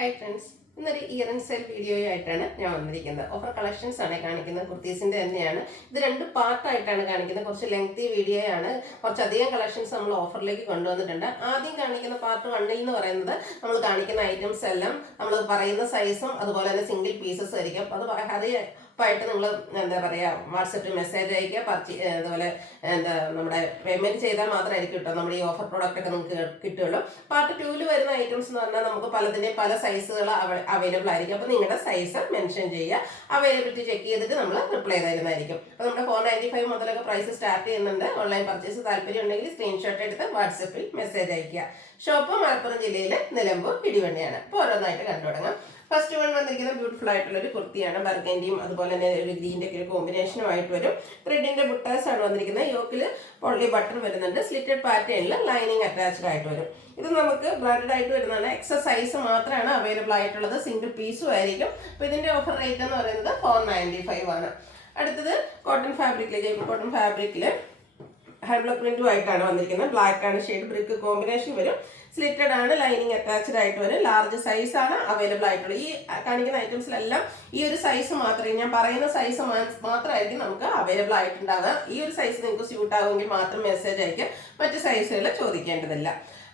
Hi friends, ഇന്നൊരു earring sale വീഡിയോയായിട്ടാണ് ഞാൻ വന്നിരിക്കുന്നത്. ഓഫർ കളക്ഷൻസ് ആണ് കാണിക്കുന്നത്. കുർത്തീസിന്റെ തന്നെയാണ്. ഇത് രണ്ട് പാർട്ടായിട്ടാണ് കാണിക്കുന്നത്. കുറച്ച് ലെങ്തി വീഡിയോയാണ്. കുറച്ചധികം കളക്ഷൻസ് നമ്മൾ ഓഫറിലേക്ക് കൊണ്ടുവന്നിട്ടുണ്ട്. ആദ്യം കാണിക്കുന്ന പാർട്ട് 1 എന്ന് പറയുന്നത് നമ്മൾ കാണിക്കുന്ന ഐറ്റംസ് എല്ലാം നമ്മൾ പറയുന്ന സൈസും അതുപോലെ തന്നെ സിംഗിൾ പീസസ് ആയിരിക്കും. അത് ായിട്ട് നിങ്ങൾ എന്താ പറയുക, വാട്സപ്പിൽ മെസ്സേജ് അയക്കുക. അതുപോലെ നമ്മുടെ പേയ്മെന്റ് ചെയ്താൽ മാത്രമായിരിക്കും കിട്ടും നമ്മുടെ ഈ ഓഫർ പ്രോഡക്റ്റ് ഒക്കെ നിങ്ങൾക്ക് കിട്ടുള്ളൂ. പാർട്ട് 2 വരുന്ന ഐറ്റംസ് എന്ന് പറഞ്ഞാൽ നമുക്ക് പലതിൻ്റെയും പല സൈസുകൾ അവൈലബിൾ ആയിരിക്കും. അപ്പോൾ നിങ്ങളുടെ സൈസ് മെൻഷൻ ചെയ്യുക. അവൈലബിലിറ്റി ചെക്ക് ചെയ്തിട്ട് നമ്മൾ റിപ്ലൈ തരുന്നതായിരിക്കും. അപ്പോൾ നമ്മുടെ 495 മുതലൊക്കെ പ്രൈസ് സ്റ്റാർട്ട് ചെയ്യുന്നുണ്ട്. ഓൺലൈൻ പർച്ചേസ് താല്പര്യം ഉണ്ടെങ്കിൽ സ്ക്രീൻഷോട്ട് എടുത്ത് വാട്സപ്പിൽ മെസ്സേജ് അയക്കുക. ഷോപ്പ് മലപ്പുറം ജില്ലയിലെ നിലമ്പൂർ ഇടിവണ്ണിയാണ്. അപ്പോൾ ഓരോന്നായിട്ട് കണ്ടു തുടങ്ങാം. ഫസ്റ്റ് വൺ വന്നിരിക്കുന്നത് ബ്യൂട്ടിഫുൾ ആയിട്ടുള്ള ഒരു കുർത്തിയാണ്. ബർഗന്റിയും അതുപോലെ തന്നെ ഒരു ഗ്രീൻ്റെ ഒക്കെ ഒരു കോമ്പിനേഷനുമായിട്ട് വരും. ത്രെഡിന്റെ ബുട്ടാസ് ആണ് വന്നിരിക്കുന്നത്. യോക്കിൽ പൊള്ളി ബട്ടർ വരുന്നുണ്ട്. സ്ലിറ്റഡ് പാറ്റേണിൽ ലൈനിങ് അറ്റാച്ച്ഡ് ആയിട്ട് വരും. ഇത് നമുക്ക് ബ്രാൻഡഡ് ആയിട്ട് വരുന്നതാണ്. എക്സസ് സൈസ് മാത്രമാണ് അവൈലബിൾ ആയിട്ടുള്ളത്. സിംഗിൾ പീസും ആയിരിക്കും. അപ്പോൾ ഇതിന്റെ ഓഫർ റേറ്റ് എന്ന് പറയുന്നത് 495 ആണ്. അടുത്തത് കോട്ടൺ ഫാബ്രിക്കിൽ, ജയ്പൂർ കോട്ടൺ ഫാബ്രിക്കിൽ ഹാൻഡ് ബ്ലോക്ക് പ്രിന്റും ആയിട്ടാണ് വന്നിരിക്കുന്നത്. ബ്ലാക്ക് ആണ് ഷെയ്ഡ്, ബ്രിക്ക് കോമ്പിനേഷൻ വരും. സ്ലിറ്റഡ് ആണ്, ലൈനിങ് അറ്റാച്ച്ഡ് ആയിട്ട് വരും. ലാർജ് സൈസ് ആണ് അവൈലബിൾ ആയിട്ടുള്ളത്. ഈ കാണിക്കുന്ന ഐറ്റംസിലെല്ലാം ഈ ഒരു സൈസ് മാത്രമേ, ഞാൻ പറയുന്ന സൈസ് മാത്രമായിരിക്കും നമുക്ക് അവൈലബിൾ ആയിട്ടുണ്ടാവുക. ഈ ഒരു സൈസ് നിങ്ങൾക്ക് സ്യൂട്ട് ആകുമെങ്കിൽ മാത്രം മെസ്സേജ് അയക്കുക. മറ്റ് സൈസുകൾ ചോദിക്കേണ്ടതില്ല.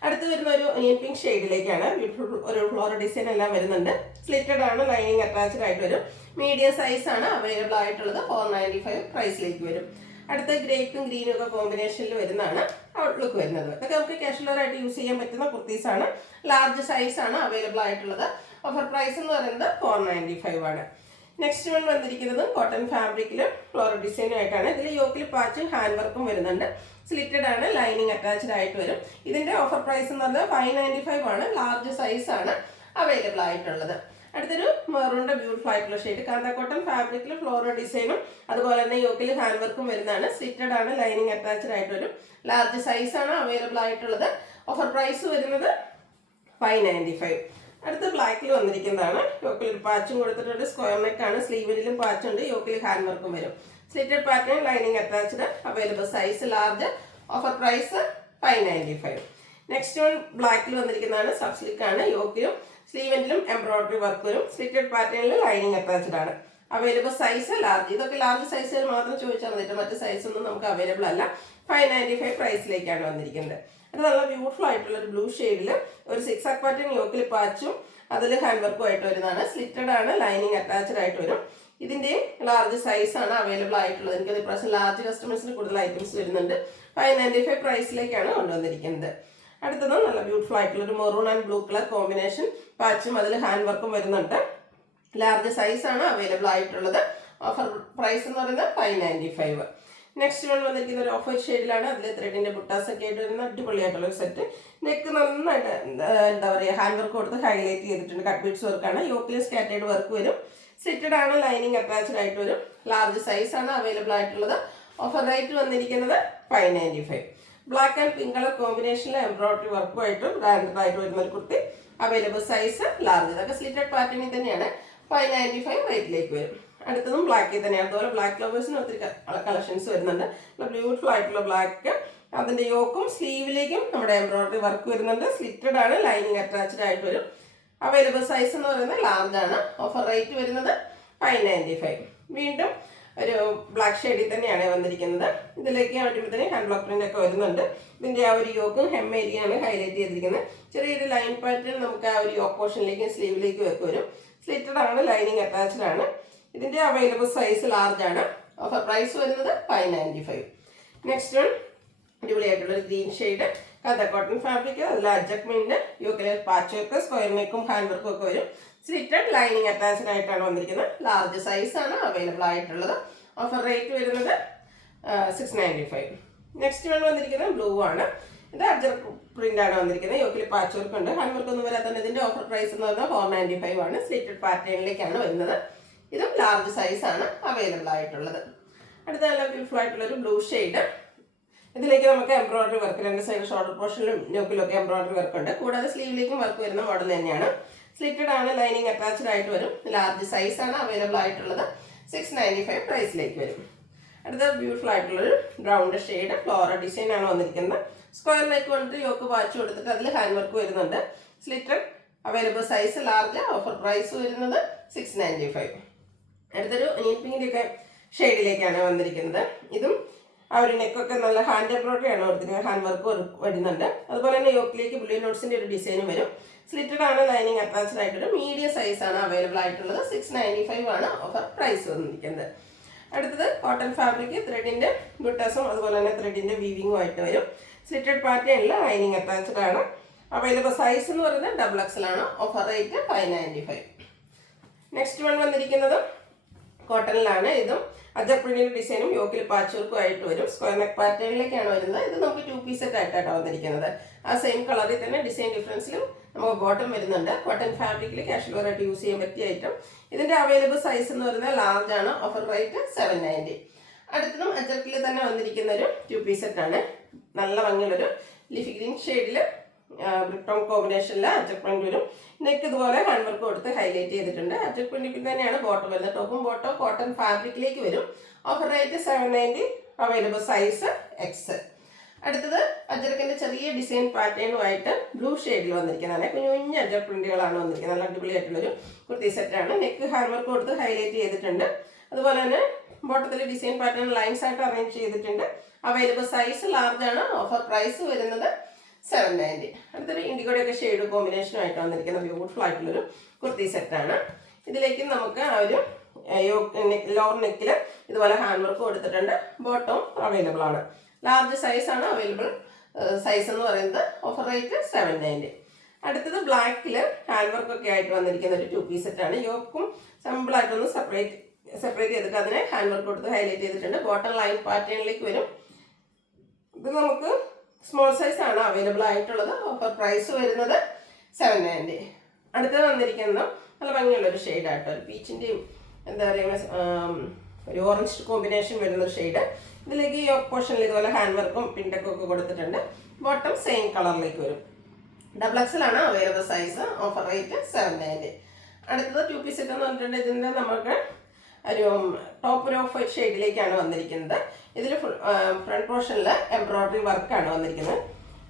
അടുത്ത് വരുന്ന ഒരു ഒനിയൻ പിങ്ക് ഷെയ്ഡിലേക്കാണ്. ബ്യൂട്ടിഫുൾ ഒരു ഫ്ലോറൽ ഡിസൈൻ എല്ലാം വരുന്നുണ്ട്. സ്ലിറ്റഡ് ആണ്, ലൈനിങ് അറ്റാച്ച്ഡ് ആയിട്ട് വരും. മീഡിയം സൈസ് ആണ് അവൈലബിൾ ആയിട്ടുള്ളത്. 495 പ്രൈസിലേക്ക് വരും. അടുത്ത ഗ്രേപ്പും ഗ്രീനും ഒക്കെ കോമ്പിനേഷനിൽ വരുന്നതാണ് ഔട്ട്ലുക്ക് വരുന്നത്. ഇതൊക്കെ നമുക്ക് കാഷ്വലറായിട്ട് യൂസ് ചെയ്യാൻ പറ്റുന്ന കുർത്തീസാണ്. ലാർജ് സൈസ് ആണ് അവൈലബിൾ ആയിട്ടുള്ളത്. ഓഫർ പ്രൈസ് എന്ന് പറയുന്നത് 495 ആണ്. നെക്സ്റ്റ് വൺ വന്നിരിക്കുന്നത് കോട്ടൺ ഫാബ്രിക്കിൽ ഫ്ലോറൽ ഡിസൈനും ആയിട്ടാണ്. ഇതിൽ യോക്കിൽ പാച്ചും ഹാൻഡ് വർക്കും വരുന്നുണ്ട്. സ്ലിറ്റഡ് ആണ്, ലൈനിങ് അറ്റാച്ച്ഡ് ആയിട്ട് വരും. ഇതിന്റെ ഓഫർ പ്രൈസ് എന്ന് പറയുന്നത് 595 ആണ്. ലാർജ് സൈസ് ആണ് അവൈലബിൾ ആയിട്ടുള്ളത്. അടുത്തൊരു മെറൂണിന്റെ ബ്യൂട്ടിഫുൾ ആയിട്ടുള്ള ഷെയ്ഡ്. കാന്ത കോട്ടൺ ഫാബ്രിക്കിൽ ഫ്ലോറൽ ഡിസൈനും അതുപോലെ തന്നെ യോക്കിൽ ഹാൻഡ് വർക്കും വരുന്നതാണ്. സ്ലിറ്റഡ് ആണ്, ലൈനിങ് അറ്റാച്ച്ഡ് ആയിട്ട് വരും. ലാർജ് സൈസ് ആണ് അവൈലബിൾ ആയിട്ടുള്ളത്. ഓഫർ പ്രൈസ് വരുന്നത് 595. അടുത്ത ബ്ലാക്കിൽ വന്നിരിക്കുന്നതാണ്. യോക്കിൽ ഒരു പാച്ചും കൊടുത്തിട്ടുണ്ട്. സ്ക്വയർ നെക്ക് ആണ്. സ്ലീവിലും പാച്ചുണ്ട്. യോക്കിൽ ഹാൻഡ് വർക്കും വരും. Slitted pattern, lining attached, available size large. Offer price 595. Next one ബ്ലാക്കിൽ വന്നിരിക്കുന്നതാണ്. സബ് സ്ലിക്ക് ആണ്. യോക്കിലും സ്ലീവെന്റിലും എംബ്രോയിഡറി വർക്ക് വരും. സ്ലിറ്റഡ് പാറ്റേണിൽ ലൈനിങ് അറ്റാച്ച്ഡ് ആണ്. Available size large. ഇതൊക്കെ ലാർജ് സൈസുകൾ മാത്രം ചോദിച്ചാൽ മതി. മറ്റ് സൈസ് ഒന്നും നമുക്ക് അവൈലബിൾ അല്ല. 595 പ്രൈസിലേക്കാണ് വന്നിരിക്കുന്നത്. അത് നല്ല ബ്യൂട്ടിഫുൾ ആയിട്ടുള്ള ഒരു ബ്ലൂ ഷെയ്ഡിൽ ഒരു 6 പാറ്റേൺ യോക്കിൽ പാച്ചും അതിൽ ഹാൻഡ് വർക്കും ആയിട്ട് വരുന്നതാണ്. സ്ലിറ്റഡ് ആണ്, ലൈനിങ് അറ്റാച്ച്ഡ് ആയിട്ട് വരും. ഇതിന്റെയും ലാർജ് സൈസ് ആണ് അവൈലബിൾ ആയിട്ടുള്ളത്. എനിക്കത് ഇപ്രാവശ്യം ലാർജ് കസ്റ്റമേഴ്സിന് കൂടുതൽ ഐറ്റംസ് വരുന്നുണ്ട്. 595 പ്രൈസിലേക്കാണ് കൊണ്ടുവന്നിരിക്കുന്നത്. അടുത്തത് നല്ല ബ്യൂട്ടിഫുൾ ആയിട്ടുള്ള ഒരു maroon and blue colour combination പാച്ചും അതിൽ ഹാൻഡ് വർക്കും വരുന്നുണ്ട്. ലാർജ് സൈസ് ആണ് അവൈലബിൾ ആയിട്ടുള്ളത്. ഓഫർ പ്രൈസ് എന്ന് പറയുന്നത് 595. നെക്സ്റ്റ് വൺ വന്നിരിക്കുന്ന ഒരു ഓഫ് വൈറ്റ് ഷെയ്ഡിലാണ്. അതിൽ ത്രെഡിന്റെ ബുട്ടാസ് ഒക്കെ ആയിട്ട് വരുന്ന അടിപൊളിയായിട്ടുള്ള ഒരു സെറ്റ്. നെക്ക് നന്നായിട്ട് എന്താ പറയുക, ഹാൻഡ് വർക്ക് കൊടുത്ത് ഹൈലൈറ്റ് ചെയ്തിട്ടുണ്ട്. കട്ട് ബീഡ്സ് വർക്കാണ്. യോക്കിൽ സ്കാറ്റേഡ് വർക്ക് വരും. സ്ലിറ്റഡ് ആണ്, ലൈനിങ് അറ്റാച്ച്ഡ് ആയിട്ട് വരും. ലാർജ് സൈസ് ആണ് അവൈലബിൾ ആയിട്ടുള്ളത്. ഓഫർ റേറ്റ് വന്നിരിക്കുന്നത് 595. ബ്ലാക്ക് ആൻഡ് പിങ്ക് കളർ കോമ്പിനേഷനിൽ എംബ്രോയിഡറി വർക്കുമായിട്ടും ബ്രാൻഡഡ് ആയിട്ട് വരുന്ന ഒരു കുർത്തി. Available size large. ഇതൊക്കെ സ്ലിറ്റഡ് പാറ്റേണിൽ തന്നെയാണ്. 595 റേറ്റിലേക്ക് വരും. അടുത്തതും ബ്ലാക്കിൽ തന്നെയാണ്. അതുപോലെ ബ്ലാക്ക് ലവേഴ്സിന് ഒത്തിരി കളക്ഷൻസ് വരുന്നുണ്ട്. ബ്യൂട്ടിഫുൾ ആയിട്ടുള്ള ബ്ലാക്ക്. അതിന്റെ യോക്കും സ്ലീവിലേക്കും നമ്മുടെ എംബ്രോയിഡറി വർക്ക് വരുന്നുണ്ട്. സ്ലിറ്റഡ് ആണ്, ലൈനിങ് അറ്റാച്ച്ഡ് ആയിട്ട് വരും. അവൈലബിൾ സൈസ് എന്ന് പറയുന്നത് ലാർജ് ആണ്. ഓഫർ റേറ്റ് വരുന്നത് 595. വീണ്ടും ഒരു ബ്ലാക്ക് ഷെയ്ഡിൽ തന്നെയാണ് വന്നിരിക്കുന്നത്. ഇതിലേക്ക് ആവുമ്പോഴത്തേന് ഹാൻഡ് ബ്ലോക്ക് പ്രിന്റ് ഒക്കെ വരുന്നുണ്ട്. ഇതിന്റെ ആ ഒരു യോക്കും ഹെം ഏരിയയാണ് ഹൈലൈറ്റ് ചെയ്തിരിക്കുന്നത്. ചെറിയൊരു ലൈൻ പാറ്റേൺ നമുക്ക് ആ ഒരു യോക്ക് പോർഷനിലേക്കും സ്ലീവിലേക്കും ഒക്കെ വരും. സ്ലിറ്റഡ് ആണ്, ലൈനിങ് അറ്റാച്ച്ഡ് ആണ്. ഇതിന്റെ അവൈലബിൾ സൈസ് ലാർജ് ആണ്. ഓഫർ പ്രൈസ് വരുന്നത് 595. നെക്സ്റ്റ് വൺ അടിപൊളിയായിട്ടുള്ള ഒരു green shade. Kantha cotton fabric. അതിൽ അഡ്ജസ്റ്റ്മെന്റ് യോക്കിലെ പാച്ച് വർക്ക്, സ്ക്വയർ നെക്കും ഹാൻഡ് വർക്കും ഒക്കെ വരും. സ്ലിറ്റഡ്, ലൈനിങ് അറ്റാച്ച്ഡ് ആയിട്ടാണ് വന്നിരിക്കുന്നത്. ലാർജ് സൈസ് ആണ് അവൈലബിൾ ആയിട്ടുള്ളത്. ഓഫർ റേറ്റ് വരുന്നത് 695. നെക്സ്റ്റ് വൺ വന്നിരിക്കുന്നത് ബ്ലൂ ആണ്. ഇത് അജർ പ്രിന്റ് ആണ് വന്നിരിക്കുന്നത്. യോക്കിൽ പാച്ച് വർക്ക് ഉണ്ട്. ഹാൻഡ് വർക്ക് ഒന്നും വരാത്തത്. ഇതിന്റെ ഓഫർ പ്രൈസ് എന്ന് പറഞ്ഞാൽ 495 ആണ്. സ്ലിറ്റഡ് പാറ്റേണിലേക്കാണ് വരുന്നത്. ഇതും ലാർജ് സൈസ് ആണ് അവൈലബിൾ ആയിട്ടുള്ളത്. അടുത്ത നല്ല ബ്യൂട്ടിഫുൾ ആയിട്ടുള്ള ഒരു ബ്ലൂ ഷെയ്ഡ്. ഇതിലേക്ക് നമുക്ക് എംബ്രോയിഡറി വർക്ക്, രണ്ട് സൈഡ് ഷോൾഡർ പോർഷനിലും യോക്കിലൊക്കെ എംബ്രോയിഡറി വർക്ക് ഉണ്ട്. കൂടാതെ സ്ലീവിലേക്കും വർക്ക് വരുന്ന മോഡൽ തന്നെയാണ്. സ്ലിറ്റഡ് ആണ്, ലൈനിങ് അറ്റാച്ച്ഡ് ആയിട്ട് വരും. ലാർജ് സൈസ് ആണ് അവൈലബിൾ ആയിട്ടുള്ളത്. 695 പ്രൈസിലേക്ക് വരും. അടുത്ത ബ്യൂട്ടിഫുൾ ആയിട്ടുള്ളൊരു ബ്രൗണ്ട് ഷെയ്ഡ് ഫ്ലോറൽ ഡിസൈൻ ആണ് വന്നിരിക്കുന്നത്. സ്ക്വയർ നെക്ക് വന്നിട്ട് യോക്ക് വാച്ച് കൊടുത്തിട്ട് അതിൽ ഹാൻഡ് വർക്ക് വരുന്നുണ്ട്. Slitted available size large. Offer price വരുന്നത് 695. അടുത്തൊരു നീൽ പിങ്കിൻ്റെ ഒക്കെ ഷെയ്ഡിലേക്കാണ് വന്നിരിക്കുന്നത്. ഇതും ആ ഒരു നെക്കൊക്കെ നല്ല ഹാൻഡ് എംബ്രോയിഡറി ആണ് കൊടുത്തിരിക്കുന്നത്. ഹാൻഡ് വർക്ക് വരുന്നുണ്ട്. അതുപോലെ തന്നെ യോക്കിലേക്ക് ബ്ലൂ നോട്ട്സിൻ്റെ ഒരു ഡിസൈനും വരും. സ്ലിറ്റഡ് ആണ്, ലൈനിങ് അറ്റാച്ച്ഡ് ആയിട്ടൊരു മീഡിയം സൈസാണ് അവൈലബിൾ ആയിട്ടുള്ളത്. 695 ആണ് ഓഫർ പ്രൈസ് വന്നിരിക്കുന്നത്. അടുത്തത് കോട്ടൺ ഫാബ്രിക്, ത്രെഡിൻ്റെ ബുട്ടാസും അതുപോലെ തന്നെ ത്രെഡിൻ്റെ വീവിങ്ങും ആയിട്ട് വരും. സ്ലിറ്റഡ് പാറ്റേണിൽ ലൈനിങ് അറ്റാച്ച്ഡ് ആണ്. അവൈലബിൾ സൈസ് എന്ന് പറയുന്നത് XXL ആണ്. Offer rate 595. നെക്സ്റ്റ് വൺ വന്നിരിക്കുന്നത് കോട്ടണിലാണ്. ഇതും അജർ പ്രിന്റിന്റെ ഡിസൈനും യോക്കിൽ പാച്ച് വർക്കും ആയിട്ട് വരും. സ്ക്വയർ നെക്ക് പാറ്റേണിലേക്കാണ് വരുന്നത്. ഇത് നമുക്ക് 2 പീസ് സെറ്റ് ആയിട്ടാണ് വന്നിരിക്കുന്നത്. ആ സെയിം കളറിൽ തന്നെ ഡിസൈൻ ഡിഫറൻസിലും നമുക്ക് ബോട്ടം വരുന്നുണ്ട്. കോട്ടൺ ഫാബ്രിക്കിൽ കാഷ്വൽ വെയർ ആയിട്ട് യൂസ് ചെയ്യാൻ പറ്റിയ ഐറ്റം. ഇതിന്റെ അവൈലബിൾ സൈസ് എന്ന് പറയുന്നത് ലാർജ് ആണ്. Offer rate 790. അടുത്തതും അജർക്കിൽ തന്നെ വന്നിരിക്കുന്ന ഒരു 2 പീസ് സെറ്റ് ആണ്. നല്ല ഭംഗിയുള്ളൊരു ലിഫി ഗ്രീൻ ഷെയ്ഡിൽ ബ്രിട്ടോൺ കോമ്പിനേഷനിൽ അജർ പ്രിന്റ് വരും. നെക്ക് ഇതുപോലെ ഹാൻഡ് വർക്ക് കൊടുത്ത് ഹൈലൈറ്റ് ചെയ്തിട്ടുണ്ട്. അജർ പ്രിന്റിൽ തന്നെയാണ് ബോട്ടം വരുന്നത്. ടോപ്പും ബോട്ടോ കോട്ടൺ ഫാബ്രിക്കിലേക്ക് വരും. Offer rate 790. Available size X. അടുത്തത് അജർക്കിന്റെ ചെറിയ ഡിസൈൻ പാറ്റേണുമായിട്ട് ബ്ലൂ ഷെയ്ഡിൽ വന്നിരിക്കുന്നതാണ്. കുഞ്ഞു കുഞ്ഞു അജർ പ്രിന്റുകളാണ് വന്നിരിക്കുന്നത്. നല്ല അടിപൊളിയായിട്ടുള്ളൊരു കുർത്തി സെറ്റാണ്. നെക്ക് ഹാൻഡ് വർക്ക് കൊടുത്ത് ഹൈലൈറ്റ് ചെയ്തിട്ടുണ്ട്. അതുപോലെ തന്നെ ബോട്ടത്തിൽ ഡിസൈൻ പാറ്റേൺ ലൈൻസ് ആയിട്ട് അറേഞ്ച് ചെയ്തിട്ടുണ്ട്. അവൈലബിൾ സൈസ് ലാർജ് ആണ്. ഓഫർ പ്രൈസ് വരുന്നത് 790. അടുത്തൊരു ഇൻഡിഗോയുടെ ഷെയ്ഡ് കോമ്പിനേഷനുമായിട്ട് വന്നിരിക്കുന്ന ബ്യൂട്ടിഫുൾ ആയിട്ടുള്ളൊരു കുർത്തി സെറ്റാണ്. ഇതിലേക്ക് നമുക്ക് ആ ഒരു ലോവർ നെക്കിൽ ഇതുപോലെ ഹാൻഡ് വർക്ക് കൊടുത്തിട്ടുണ്ട്. ബോട്ടവും അവൈലബിൾ ആണ്. ലാർജ് സൈസാണ് അവൈലബിൾ സൈസ് എന്ന് പറയുന്നത്. Offer rate 790. അടുത്തത് ബ്ലാക്കിൽ ഹാൻഡ് വർക്ക് ഒക്കെ ആയിട്ട് വന്നിരിക്കുന്ന ഒരു 2 പീസ് സെറ്റാണ്. യോക്കും സിമ്പിളായിട്ടൊന്ന് സെപ്പറേറ്റ് ചെയ്തിട്ട് അതിനെ ഹാൻഡ് വർക്ക് കൊടുത്ത് ഹൈലൈറ്റ് ചെയ്തിട്ടുണ്ട്. ബോട്ടം ലൈൻ പാറ്റേണിലേക്ക് വരും. ഇത് നമുക്ക് സ്മോൾ സൈസ് ആണ് അവൈലബിൾ ആയിട്ടുള്ളത്. ഓഫർ പ്രൈസ് വരുന്നത് 790. അടുത്തത് വന്നിരിക്കുന്നത് നല്ല ഭംഗിയുള്ളൊരു ഷെയ്ഡായിട്ട് ഒരു പീച്ചിൻ്റെയും എന്താ പറയുക ഒരു ഓറഞ്ച് കോമ്പിനേഷൻ വരുന്നൊരു ഷെയ്ഡ്. ഇതിലേക്ക് ഈ പോർഷനിൽ ഇതുപോലെ ഹാൻഡ് വർക്കും പിൻടെക്കും ഒക്കെ കൊടുത്തിട്ടുണ്ട്. ബോട്ടം സെയിം കളറിലേക്ക് വരും. XXL ആണ് അവൈലബിൾ സൈസ്. Offer rate 790. അടുത്തത് 2 പീസ് സെറ്റ് എന്ന് പറഞ്ഞിട്ടുണ്ട്. ഇതിൻ്റെ നമുക്ക് ഒരു ടോപ്പ് ഒരു ഓഫ് വൈറ്റ് ഷെയ്ഡിലേക്കാണ് വന്നിരിക്കുന്നത്. ഇതിൽ ഫ്രണ്ട് പോർഷനിൽ എംബ്രോയിഡറി വർക്കാണ് വന്നിരിക്കുന്നത്.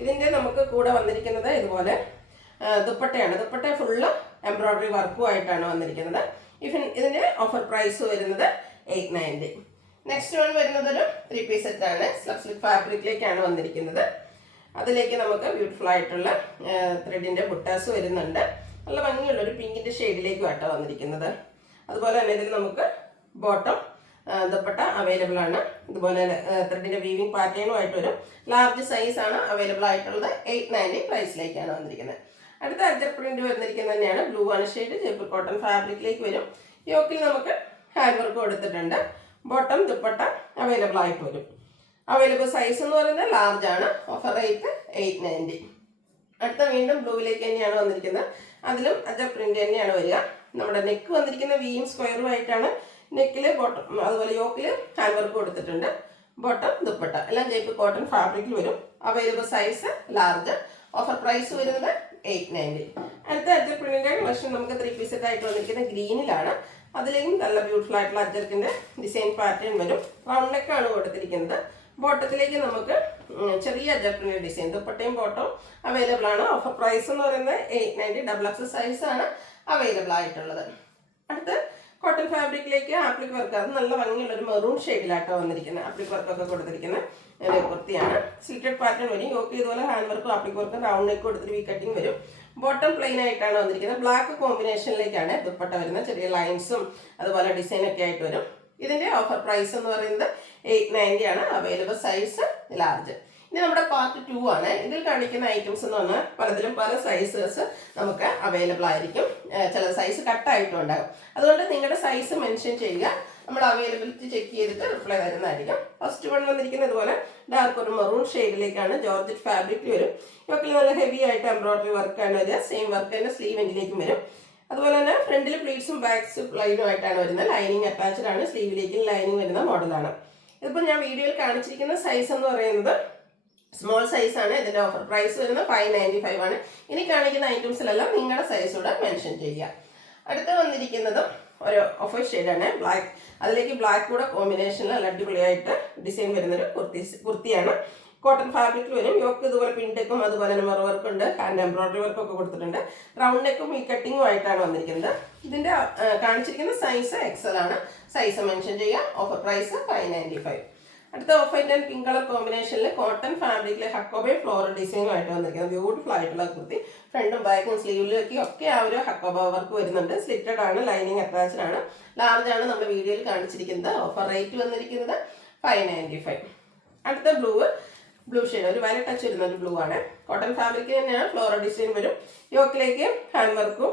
ഇതിൻ്റെ നമുക്ക് കൂടെ വന്നിരിക്കുന്നത് ഇതുപോലെ ദുപ്പട്ടയാണ്. ദുപ്പട്ട ഫുള്ള് എംബ്രോയിഡറി വർക്കുമായിട്ടാണ് വന്നിരിക്കുന്നത്. ഇതിൻ്റെ ഓഫർ പ്രൈസ് വരുന്നത് 890. നെക്സ്റ്റ് വൺ വരുന്നത് ഒരു 3 പീസ് സെറ്റാണ്. സ്ലിപ്പ് ഫാബ്രിക്കിലേക്കാണ് വന്നിരിക്കുന്നത്. അതിലേക്ക് നമുക്ക് ബ്യൂട്ടിഫുൾ ആയിട്ടുള്ള ത്രെഡിൻ്റെ ബുട്ടാസ് വരുന്നുണ്ട്. നല്ല ഭംഗിയുള്ളൊരു പിങ്കിൻ്റെ ഷെയ്ഡിലേക്കും ആട്ടോ വന്നിരിക്കുന്നത്. അതുപോലെ തന്നെ ഇതിൽ നമുക്ക് ബോട്ടം ദുപ്പട്ട അവൈലബിൾ ആണ്. ഇതുപോലെ ത്രെഡിൻ്റെ വീവിങ് പാറ്റേണുമായിട്ട് വരും. ലാർജ് സൈസാണ് അവൈലബിൾ ആയിട്ടുള്ളത്. 890 പ്രൈസിലേക്കാണ് വന്നിരിക്കുന്നത്. അടുത്ത അജർ പ്രിന്റ് വന്നിരിക്കുന്നത് തന്നെയാണ്. ബ്ലൂ ആണ് ഷെയ്ഡ്. ജയ്പൂർ കോട്ടൺ ഫാബ്രിക്കിലേക്ക് വരും. യോക്കിൽ നമുക്ക് ഹാൻഡ് വർക്ക് കൊടുത്തിട്ടുണ്ട്. ബോട്ടം ദുപ്പട്ട അവൈലബിൾ ആയിട്ട് വരും. അവൈലബിൾ സൈസ് എന്ന് പറയുന്നത് ലാർജ് ആണ്. Offer rate 890. അടുത്ത വീണ്ടും ബ്ലൂവിലേക്ക് തന്നെയാണ് വന്നിരിക്കുന്നത്. അതിലും അജർ പ്രിന്റ് തന്നെയാണ് വരിക. നമ്മുടെ നെക്ക് വന്നിരിക്കുന്ന വിയും സ്ക്വയറും ആയിട്ടാണ്. നെക്കിൽ ബോട്ടം അതുപോലെ യോക്കിൽ ഹാൻഡ് വർക്ക് കൊടുത്തിട്ടുണ്ട്. ബോട്ടം ദുപ്പട്ട എല്ലാം ജയ്പൂർ കോട്ടൺ ഫാബ്രിക്കിൽ വരും. Available size large. Offer price വരുന്നത് 890. അടുത്ത അജർ പ്രിന്റിന്റെ കളക്ഷൻ നമുക്ക് 3 പീസ് സെറ്റ് ആയിട്ട് വന്നിരിക്കുന്നത് ഗ്രീനിലാണ്. അതിലേക്കും നല്ല ബ്യൂട്ടിഫുൾ ആയിട്ടുള്ള അജർക്കിന്റെ ഡിസൈൻ പാറ്റേൺ വരും. റൗണ്ട് നെക്കാണ് കൊടുത്തിരിക്കുന്നത്. ബോട്ടത്തിലേക്ക് നമുക്ക് ചെറിയ അജർ പ്രിന്റ് ഡിസൈൻ ദുപ്പട്ടയും ബോട്ടവും അവൈലബിൾ ആണ്. ഓഫർ പ്രൈസ് എന്ന് പറയുന്നത് 890. XXL സൈസാണ് അവൈലബിൾ ആയിട്ടുള്ളത്. അടുത്ത് കോട്ടൺ ഫാബ്രിക്കിലേക്ക് ആപ്ലിക് വർക്ക്. അത് നല്ല ഭംഗിയുള്ള ഒരു മെറൂൺ ഷെയ്ഡിലാട്ടോ വന്നിരിക്കുന്നത്. ആപ്ലിക് വർക്കൊക്കെ കൊടുത്തിരിക്കുന്ന ഒരു കുർത്തിയാണ്. സ്ലിറ്റഡ് പാറ്റേൺ വരും. യോക്ക് ഇതുപോലെ ഹാൻഡ് വർക്കും ആപ്ലിക് വർക്കും റൗണ്ട് നെക്ക് കൊടുത്തിട്ട് വി കട്ടിങ് വരും. ബോട്ടം പ്ലെയിൻ ആയിട്ടാണ് വന്നിരിക്കുന്നത്. ബ്ലാക്ക് കോമ്പിനേഷനിലേക്കാണ് ദുപ്പട്ട വരുന്നത്. ചെറിയ ലൈൻസും അതുപോലെ ഡിസൈനൊക്കെ ആയിട്ട് വരും. ഇതിൻ്റെ ഓഫർ പ്രൈസ് എന്ന് പറയുന്നത് 890 ആണ്. Available size large. ഇനി നമ്മുടെ പാർട്ട് 2 ആണ്. ഇതിൽ കാണിക്കുന്ന ഐറ്റംസ് എന്ന് പറഞ്ഞാൽ പലതിലും പല സൈസസ് നമുക്ക് അവൈലബിൾ ആയിരിക്കും. ചില സൈസ് കട്ടായിട്ടും ഉണ്ടാകും. അതുകൊണ്ട് നിങ്ങളുടെ സൈസ് മെൻഷൻ ചെയ്യുക. നമ്മൾ അവൈലബിലിറ്റി ചെക്ക് ചെയ്തിട്ട് റിപ്ലൈ തരുന്നതായിരിക്കും. ഫസ്റ്റ് വൺ വന്നിരിക്കുന്നത് ഇതുപോലെ ഡാർക്ക് ഒരു മെറൂൺ ഷെയ്ഡിലേക്കാണ്. ജോർജറ്റ് ഫാബ്രിക്കിൽ വരും. യോക്കിൽ നല്ല ഹെവി ആയിട്ട് എംബ്രോയിഡറി വർക്കാണ് വരിക. സെയിം വർക്ക് തന്നെ സ്ലീവ് എൻഡിലേക്കും വരും. അതുപോലെ തന്നെ ഫ്രണ്ടിൽ പ്ലീറ്റ്സും ബാക്സ് പ്ലൈനും ആയിട്ടാണ് വരുന്നത്. ലൈനിങ് അറ്റാച്ച്ഡ് ആണ്. സ്ലീവിലേക്കും ലൈനിങ് വരുന്ന മോഡലാണ്. ഇതിപ്പോൾ ഞാൻ വീഡിയോയിൽ കാണിച്ചിരിക്കുന്ന സൈസ് എന്ന് പറയുന്നത് സ്മോൾ സൈസാണ്. ഇതിൻ്റെ ഓഫർ പ്രൈസ് വരുന്നത് 595 ആണ്. ഇനി കാണിക്കുന്ന ഐറ്റംസിലെല്ലാം നിങ്ങളുടെ സൈസ് കൂടെ മെൻഷൻ ചെയ്യുക. അടുത്ത് വന്നിരിക്കുന്നതും ഒരു ഓഫ് ഷെയ്ഡാണ്. അതിലേക്ക് ബ്ലാക്ക് കൂടെ കോമ്പിനേഷനിൽ നല്ല അടിപൊളിയായിട്ട് ഡിസൈൻ വരുന്നൊരു കുർത്തിയാണ്. കോട്ടൺ ഫാബ്രിക്കിൽ വരും. യോക്ക് ഇതുപോലെ പിൻടെക്കും അതുപോലെ തന്നെ മിറർ വർക്ക് ഉണ്ട്, ഹാൻഡ് എംബ്രോയിഡറി വർക്ക് ഒക്കെ കൊടുത്തിട്ടുണ്ട്. റൗണ്ട് നെക്കും ഈ കട്ടിങ്ങും ആയിട്ടാണ് വന്നിരിക്കുന്നത്. ഇതിന്റെ കാണിച്ചിരിക്കുന്ന സൈസ് എക്സൽ ആണ്. സൈസ് മെൻഷൻ ചെയ്യാം. Offer price 595. അടുത്ത off white and pink colour കോമ്പിനേഷനിൽ കോട്ടൺ ഫാബ്രിക്കിൽ ഹക്കോബെ ഫ്ലോറൽ ഡിസൈനുമായിട്ട് വന്നിരിക്കുന്നത് ബ്യൂട്ടിഫുൾ ആയിട്ടുള്ള കുർത്തി. ഫ്രണ്ടും ബാക്കും സ്ലീവിലേക്കും ഒക്കെ ആ ഒരു ഹക്കോബ വർക്ക് വരുന്നുണ്ട്. സ്ലിറ്റഡ് ആണ്, ലൈനിങ് അറ്റാച്ച്ഡ് ആണ്, ലാർജ് ആണ് നമ്മുടെ വീഡിയോയിൽ കാണിച്ചിരിക്കുന്നത്. ഓഫർ റേറ്റ് വന്നിരിക്കുന്നത് 595. അടുത്ത ബ്ലൂ ഷെയ്ഡ്, ഒരു വയലറ്റ് ടച്ച് വരുന്ന ഒരു ബ്ലൂ ആണ്. കോട്ടൺ ഫാബ്രിക് തന്നെയാണ്, ഫ്ലോറൽ ഡിസൈൻ വരും. യോക്കിലേക്ക് ഹാൻഡ് വർക്കും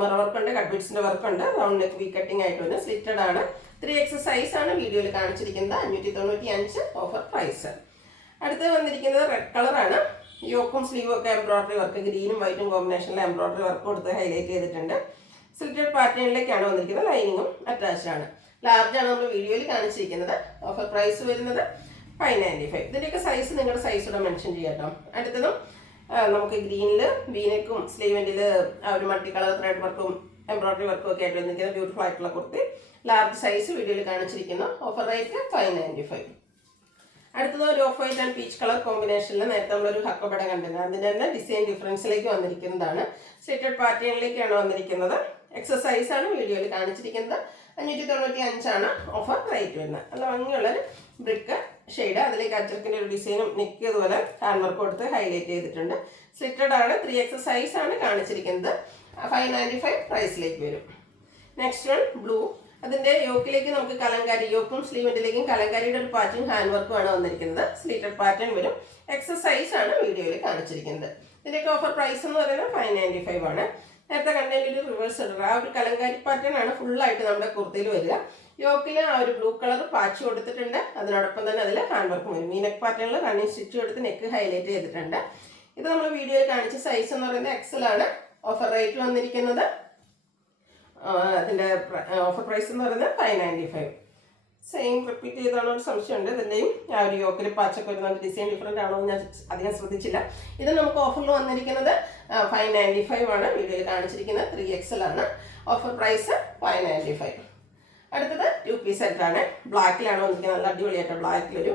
മിറർ വർക്ക് ഉണ്ട്, കട്ട് ബീഡ്സിന്റെ വർക്ക് ഉണ്ട്. റൗണ്ട് നെക്ക് വി കട്ടിംഗ് ആയിട്ട് വരും. സ്ലിറ്റഡ് ആണ്. 3X സൈസ് ആണ് വീഡിയോയിൽ കാണിച്ചിരിക്കുന്നത്. 595 ഓഫർ പ്രൈസ്. അടുത്ത് വന്നിരിക്കുന്നത് റെഡ് കളറാണ്. യോക്കും സ്ലീവും ഒക്കെ എംബ്രോയിഡറി വർക്ക്, ഗ്രീനും വൈറ്റും കോമ്പിനേഷനിൽ എംബ്രോയിഡറി വർക്ക് കൊടുത്ത് ഹൈലൈറ്റ് ചെയ്തിട്ടുണ്ട്. സ്ലിറ്റഡ് പാറ്റേണിലേക്കാണ് വന്നിരിക്കുന്നത്. ലൈനിങ്ങും അറ്റാച്ച്ഡ് ആണ്. ലാർജ് ആണ് നമ്മൾ വീഡിയോയിൽ കാണിച്ചിരിക്കുന്നത്. ഓഫർ പ്രൈസ് വരുന്നത് 595. ഇതിൻ്റെയൊക്കെ സൈസ് നിങ്ങളുടെ സൈസ് കൂടെ മെൻഷൻ ചെയ്യാം കേട്ടോ. അടുത്തതും നമുക്ക് ഗ്രീനിൽ വീനെക്കും സ്ലീവെൻറ്റിൽ ആ ഒരു മൾട്ടി കളർ ത്രെഡ് വർക്കും എംബ്രോയിഡറി വർക്കും ഒക്കെ ആയിട്ട് വന്നിരിക്കുന്നത് ബ്യൂട്ടിഫുൾ ആയിട്ടുള്ള കുർത്തി. ലാർജ് സൈസ് വീഡിയോയിൽ കാണിച്ചിരിക്കുന്നു. Offer rate 595. അടുത്തത് ഒരു off white and peach colour കോമ്പിനേഷനിൽ നേരത്തെ നമ്മളൊരു ഹക്കോബട കണ്ടിരുന്നത്. അതിൻ്റെ തന്നെ ഡിസൈൻ ഡിഫറൻസിലേക്ക് വന്നിരിക്കുന്നതാണ്. സ്ലിറ്റഡ് പാറ്റേണിലേക്കാണ് വന്നിരിക്കുന്നത്. എക്സസൈസ് ആണ് വീഡിയോയിൽ കാണിച്ചിരിക്കുന്നത്. 595 ആണ് ഓഫർ റേറ്റ് വരുന്നത്. നല്ല ഭംഗിയുള്ളൊരു ബ്രിക്ക് ഷെയ്ഡ്, അതിലേക്ക് അച്ചർക്കിൻ്റെ ഒരു ഡിസൈനും നെക്ക് അതുപോലെ ഹാൻഡ് വർക്ക് കൊടുത്ത് ഹൈലൈറ്റ് ചെയ്തിട്ടുണ്ട്. സ്ലിറ്റഡ് ആണ്. 3X സൈസ് ആണ് കാണിച്ചിരിക്കുന്നത്. 595 പ്രൈസിലേക്ക് വരും. Next one blue. അതിൻ്റെ യോക്കിലേക്ക് നമുക്ക് കലങ്കാരി, യോക്കും സ്ലീവെൻറ്റിലേക്കും കലങ്കാരിയുടെ ഒരു പാറ്റേൺ ഹാൻഡ് വർക്കും ആണ് വന്നിരിക്കുന്നത്. സ്ലീറ്റഡ് പാറ്റേൺ വരും. എക്സസൈസ് ആണ് വീഡിയോയിൽ കാണിച്ചിരിക്കുന്നത്. ഇതിൻ്റെയൊക്കെ ഓഫർ പ്രൈസ് എന്ന് പറയുന്നത് 595 ആണ്. നേരത്തെ കണ്ടതിൻ്റെ ഒരു റിവേഴ്സ് ഇടുക, ആ ഒരു കലങ്കാരി പാറ്റേൺ ആണ് ഫുള്ളായിട്ട് നമ്മുടെ കുർത്തിയിൽ വരിക. യോക്കിൽ ആ ഒരു ബ്ലൂ കളർ പാച്ച് കൊടുത്തിട്ടുണ്ട്. അതിനോടൊപ്പം തന്നെ അതിൽ ഹാൻഡ് വർക്ക് വരും. ഈ നെക്ക് പാറ്റേണിൽ റണ്ണിങ് സ്റ്റിച്ച് കൊടുത്ത് നെക്ക് ഹൈലൈറ്റ് ചെയ്തിട്ടുണ്ട്. ഇത് നമ്മൾ വീഡിയോയിൽ കാണിച്ച സൈസ് എന്ന് പറയുന്നത് എക്സൽ ആണ്. ഓഫർ റേറ്റ് വന്നിരിക്കുന്നത് അതിൻ്റെ ഓഫർ പ്രൈസ് എന്ന് പറയുന്നത് 595. സെയിം റിപ്പീറ്റ് ചെയ്താണോ ഒരു സംശയമുണ്ട്. ഇതിൻ്റെയും ആ ഒരു യോക്കിൽ പാച്ചൊക്കെ വരുന്ന ഡിസൈൻ ഡിഫറെൻ്റ് ആണോ എന്ന് ഞാൻ അധികം ശ്രദ്ധിച്ചില്ല. ഇത് നമുക്ക് ഓഫറിൽ വന്നിരിക്കുന്നത് 595 ആണ്. വീഡിയോയിൽ കാണിച്ചിരിക്കുന്നത് 3XL ആണ്. Offer price 595. അടുത്തത് 2 പീസ് സെറ്റാണ്. ബ്ലാക്കിലാണ് വന്നിരിക്കുന്നത്. നല്ല അടിപൊളിയായിട്ട് ബ്ലാക്കിലൊരു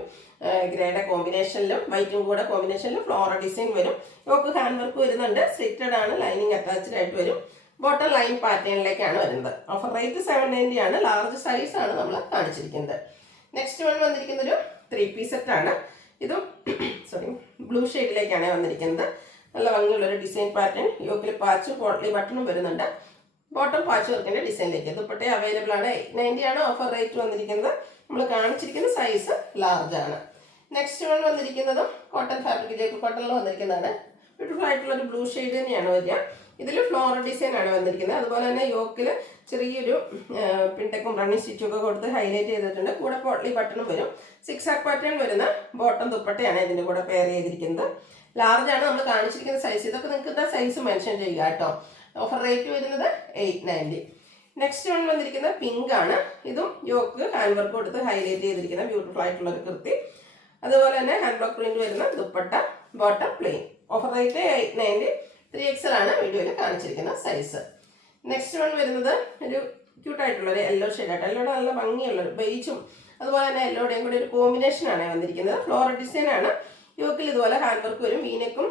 ഗ്രേയുടെ കോമ്പിനേഷനിലും വൈറ്റും കൂടെ കോമ്പിനേഷനിലും ഫ്ലോറൽ ഡിസൈൻ വരും. യോക്ക് ഹാൻഡ് വർക്ക് വരുന്നുണ്ട്. സ്ലിറ്റഡ് ആണ്, ലൈനിങ് അറ്റാച്ച്ഡ് ആയിട്ട് വരും. ബോട്ടം ലൈൻ പാറ്റേണിലേക്കാണ് വരുന്നത്. ഓഫർ റേറ്റ് 790 ആണ്. ലാർജ് സൈസ് ആണ് നമ്മൾ കാണിച്ചിരിക്കുന്നത്. നെക്സ്റ്റ് വൺ വന്നിരിക്കുന്ന ഒരു 3 പീസ് സെറ്റാണ്. ഇതും ബ്ലൂ ഷെയ്ഡിലേക്കാണ് വന്നിരിക്കുന്നത്. നല്ല ഭംഗിയുള്ളൊരു ഡിസൈൻ പാറ്റേൺ. യോക്കിൽ പാച്ചും പോട്ട്ലി ബട്ടണും വരുന്നുണ്ട്. ബോട്ടം പാച്ച് വർക്കിൻ്റെ ഡിസൈനിലേക്ക്. ദുപ്പട്ട അവൈലബിൾ ആണ്. 890 ആണ് ഓഫർ റേറ്റ് വന്നിരിക്കുന്നത്. നമ്മൾ കാണിച്ചിരിക്കുന്ന സൈസ് ലാർജ് ആണ്. നെക്സ്റ്റ് വൺ വന്നിരിക്കുന്നതും കോട്ടൺ ഫാബ്രിക്കിലേക്ക് കോട്ടണിൽ വന്നിരിക്കുന്നതാണ്. ബ്യൂട്ടിഫുൾ ആയിട്ടുള്ള ഒരു ബ്ലൂ ഷെയ്ഡ് തന്നെയാണ് വരിക. ഇതിൽ ഫ്ലോറൽ ഡിസൈൻ ആണ് വന്നിരിക്കുന്നത്. അതുപോലെ തന്നെ യോക്കിൽ ചെറിയൊരു പിൻടെക്കും റണ്ണിങ് സ്റ്റിച്ചും ഒക്കെ കൊടുത്ത് ഹൈലൈറ്റ് ചെയ്തിട്ടുണ്ട്. കൂടെ പോട്ട്ലി ബട്ടണും വരും. 6 ആക്ക് പാറ്റേൺ വരുന്ന ബോട്ടം ദുപ്പട്ടയാണ് ഇതിൻ്റെ കൂടെ പെയർ ചെയ്തിരിക്കുന്നത്. ലാർജ് ആണ് നമ്മൾ കാണിച്ചിരിക്കുന്ന സൈസ്. ഇതൊക്കെ നിങ്ങൾക്ക് സൈസ് മെൻഷൻ ചെയ്യുക കേട്ടോ. ഓഫർ റേറ്റ് വരുന്നത് 890. നെക്സ്റ്റ് വൺ വന്നിരിക്കുന്നത് പിങ്ക് ആണ്. ഇതും യോക്ക് ഹാൻഡ് വർക്ക് കൊടുത്ത് ഹൈലൈറ്റ് ചെയ്തിരിക്കുന്ന ബ്യൂട്ടിഫുൾ ആയിട്ടുള്ള ഒരു കുർത്തി. അതുപോലെ തന്നെ ഹാൻഡ് ബ്ലോക്ക് പ്രിന്റ് വരുന്ന dupatta, bottom plain. Offer rate 890. 3XL ആണ് വീഡിയോയിൽ കാണിച്ചിരിക്കുന്ന സൈസ്. നെക്സ്റ്റ് വൺ വരുന്നത് ഒരു ക്യൂട്ടായിട്ടുള്ള ഒരു യെല്ലോ ഷെയ്ഡായിട്ട്. യെല്ലോയുടെ നല്ല ഭംഗിയുള്ളൊരു ബേജും അതുപോലെ തന്നെ യെല്ലോയുടെയും കൂടി ഒരു കോമ്പിനേഷനാണ് വന്നിരിക്കുന്നത്. ഫ്ലോറൽ ഡിസൈൻ ആണ്. യോക്കിൽ ഇതുപോലെ ഹാൻഡ് വർക്ക് വരും. വീനെക്കും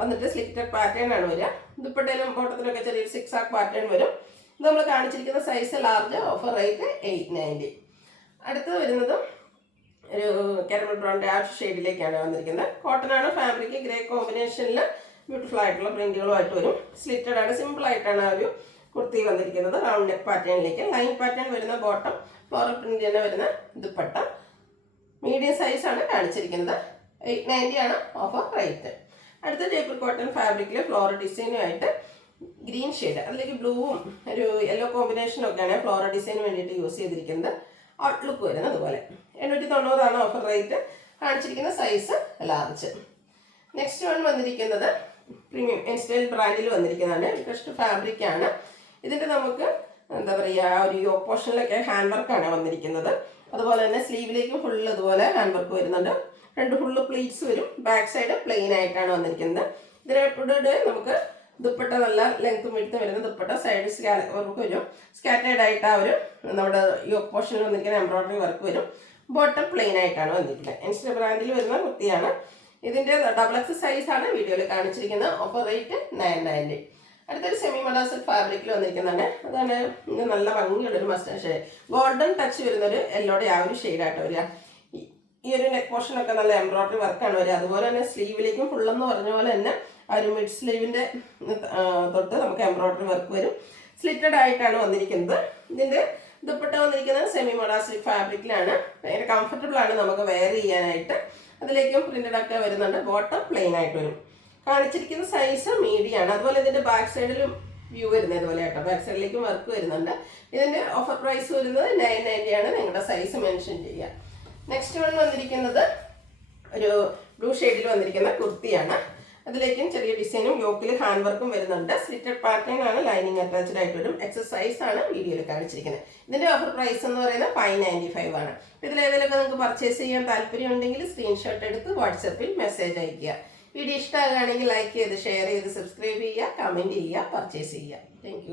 വന്നിട്ട് സ്ലിറ്റഡ് പാറ്റേൺ ആണ് വരിക. ദുപ്പട്ടയിലും ബോട്ടത്തിലൊക്കെ ചെറിയൊരു 6 ആക്ക് പാറ്റേൺ വരും. ഇത് നമ്മൾ കാണിച്ചിരിക്കുന്ന സൈസ് ലാർജ്. Offer rate 890. അടുത്തത് വരുന്നതും ഒരു കാരമൽ ബ്രൗൺ ഡാഷ് ഷെയ്ഡിലേക്കാണ് വന്നിരിക്കുന്നത്. കോട്ടൺ ആണ് ഫാബ്രിക്. ഗ്രേ കോമ്പിനേഷനിൽ ബ്യൂട്ടിഫുൾ ആയിട്ടുള്ള പ്രിന്റുകളുമായിട്ട് വരും. സ്ലിറ്റഡ് ആണ്. സിമ്പിൾ ആയിട്ടാണ് ആ ഒരു കുർത്തി വന്നിരിക്കുന്നത്. റൗണ്ട് നെക്ക് പാറ്റേണിലേക്ക് ലൈൻ പാറ്റേൺ വരുന്ന ബോട്ടം, ഫ്ലോറൽ പ്രിന്റ് തന്നെ വരുന്ന ദുപ്പട്ട. മീഡിയം സൈസ് ആണ് കാണിച്ചിരിക്കുന്നത്. 890 ആണ് ഓഫർ റേറ്റ്. അടുത്ത ജയ്പൂർ കോട്ടൺ ഫാബ്രിക്കിൽ ഫ്ലോറൽ ഡിസൈനുമായിട്ട് ഗ്രീൻ ഷെയ്ഡ്, അതിലേക്ക് ബ്ലൂവും ഒരു യെല്ലോ കോമ്പിനേഷനും ഒക്കെയാണ് ഫ്ലോറൽ ഡിസൈന് വേണ്ടിയിട്ട് യൂസ് ചെയ്തിരിക്കുന്നത്. ഔട്ട്ലുക്ക് വരുന്നത് അതുപോലെ. 890 ആണ് ഓഫർ റേറ്റ്. കാണിച്ചിരിക്കുന്ന സൈസ് ലാർജ്. നെക്സ്റ്റ് വൺ വന്നിരിക്കുന്നത് പ്രീമിയം എൻസ്റ്റൈൽ ബ്രാൻഡിൽ വന്നിരിക്കുന്നതാണ്. ഫസ്റ്റ് ഫാബ്രിക് ആണ്. ഇതിൻ്റെ നമുക്ക് എന്താ പറയുക, ഒരു യോക്ക് പോർഷനിലൊക്കെ ഹാൻഡ് വർക്കാണ് വന്നിരിക്കുന്നത്. അതുപോലെ തന്നെ സ്ലീവിലേക്കും ഫുള്ള് ഇതുപോലെ ഹാൻഡ് വർക്ക് വരുന്നുണ്ട്. 2 ഫുള്ള് പ്ലീറ്റ്സ് വരും. ബാക്ക് സൈഡ് പ്ലെയിൻ ആയിട്ടാണ് വന്നിരിക്കുന്നത്. ഇതിനോട് നമുക്ക് ദുപ്പട്ട നല്ല ലെങ്ത്തും വിടുത്തും വരുന്ന ദുപ്പട്ട, സൈഡ് വർക്ക് വരും. സ്കാറ്റേഡ് ആയിട്ട് ആ ഒരു നമ്മുടെ യോക്ക് പോർഷനിൽ വന്നിരിക്കുന്ന എംബ്രോയിഡറി വർക്ക് വരും. ബോട്ടം പ്ലെയിൻ ആയിട്ടാണ് വന്നിരിക്കുന്നത്. ഇൻസ്റ്റ ബ്രാൻഡിൽ വരുന്ന കുർത്തിയാണ്. ഇതിൻ്റെ XXL സൈസാണ് വീഡിയോയിൽ കാണിച്ചിരിക്കുന്നത്. Offer rate 990. അടുത്തൊരു സെമി മഡാസൽ ഫാബ്രിക്കിൽ വന്നിരിക്കുന്നതാണ്. അതാണ് ഇത് നല്ല ഭംഗിയുള്ളൊരു മസ്റ്റേർഡ് ഷെയ്ഡ്, ഗോൾഡൻ ടച്ച് വരുന്നൊരു യെല്ലോയുടെ ആ ഒരു ഷെയ്ഡായിട്ട് വരിക. ഈ ഒരു നെക്ക് പോർഷനൊക്കെ നല്ല എംബ്രോയിഡറി വർക്കാണ് വരിക. അതുപോലെ തന്നെ സ്ലീവിലേക്കും ഫുള്ളെന്ന് പറഞ്ഞ പോലെ തന്നെ ആ ഒരു മിഡ് സ്ലീവിൻ്റെ തൊട്ട് നമുക്ക് എംബ്രോയിഡറി വർക്ക് വരും. സ്ലിറ്റഡ് ആയിട്ടാണ് വന്നിരിക്കുന്നത്. ഇതിൻ്റെ ദുപ്പട്ട വന്നിരിക്കുന്നത് സെമി മൊഡാസ്റ്റിക് ഫാബ്രിക്കിലാണ്. ഭയങ്കര കംഫർട്ടബിൾ ആണ് നമുക്ക് വെയർ ചെയ്യാനായിട്ട്. അതിലേക്കും പ്രിന്റഡ് ഒക്കെ വരുന്നുണ്ട്. ബോട്ടം പ്ലെയിൻ ആയിട്ട് വരും. കാണിച്ചിരിക്കുന്ന സൈസ് മീഡിയം ആണ്. അതുപോലെ ഇതിൻ്റെ ബാക്ക് സൈഡിലും വ്യൂ വരുന്നത് ഇതുപോലെ കേട്ടോ. ബാക്ക് സൈഡിലേക്കും വർക്ക് വരുന്നുണ്ട്. ഇതിൻ്റെ ഓഫർ പ്രൈസ് വരുന്നത് 990 ആണ്. നിങ്ങളുടെ സൈസ് മെൻഷൻ ചെയ്യുക. നെക്സ്റ്റ് വൺ വന്നിരിക്കുന്നത് ഒരു ബ്ലൂ ഷെയ്ഡിൽ വന്നിരിക്കുന്ന കുർത്തിയാണ്. അതിലേക്കും ചെറിയ ഡിസൈനും യോക്കിൽ ഹാൻഡ് വർക്കും വരുന്നുണ്ട്. സ്ലിറ്റഡ് പാറ്റേൺ ആണ്. ലൈനിങ് അറ്റാച്ച്ഡ് ആയിട്ട് വരും. എക്സസൈസ് ആണ് വീഡിയോയിൽ കാണിച്ചിരിക്കുന്നത്. ഇതിൻ്റെ ഓഫർ പ്രൈസ് എന്ന് പറയുന്നത് 595 ആണ്. ഇതിലേതെങ്കിലുമൊക്കെ നിങ്ങൾക്ക് പർച്ചേസ് ചെയ്യാൻ താല്പര്യമുണ്ടെങ്കിൽ സ്ക്രീൻഷോട്ട് എടുത്ത് വാട്സപ്പിൽ മെസ്സേജ് അയയ്ക്കുക. വീഡിയോ ഇഷ്ടമാകുകയാണെങ്കിൽ ലൈക്ക് ചെയ്ത് ഷെയർ ചെയ്ത് സബ്സ്ക്രൈബ് ചെയ്യുക, കമൻറ്റ് ചെയ്യുക, പർച്ചേസ് ചെയ്യുക. താങ്ക്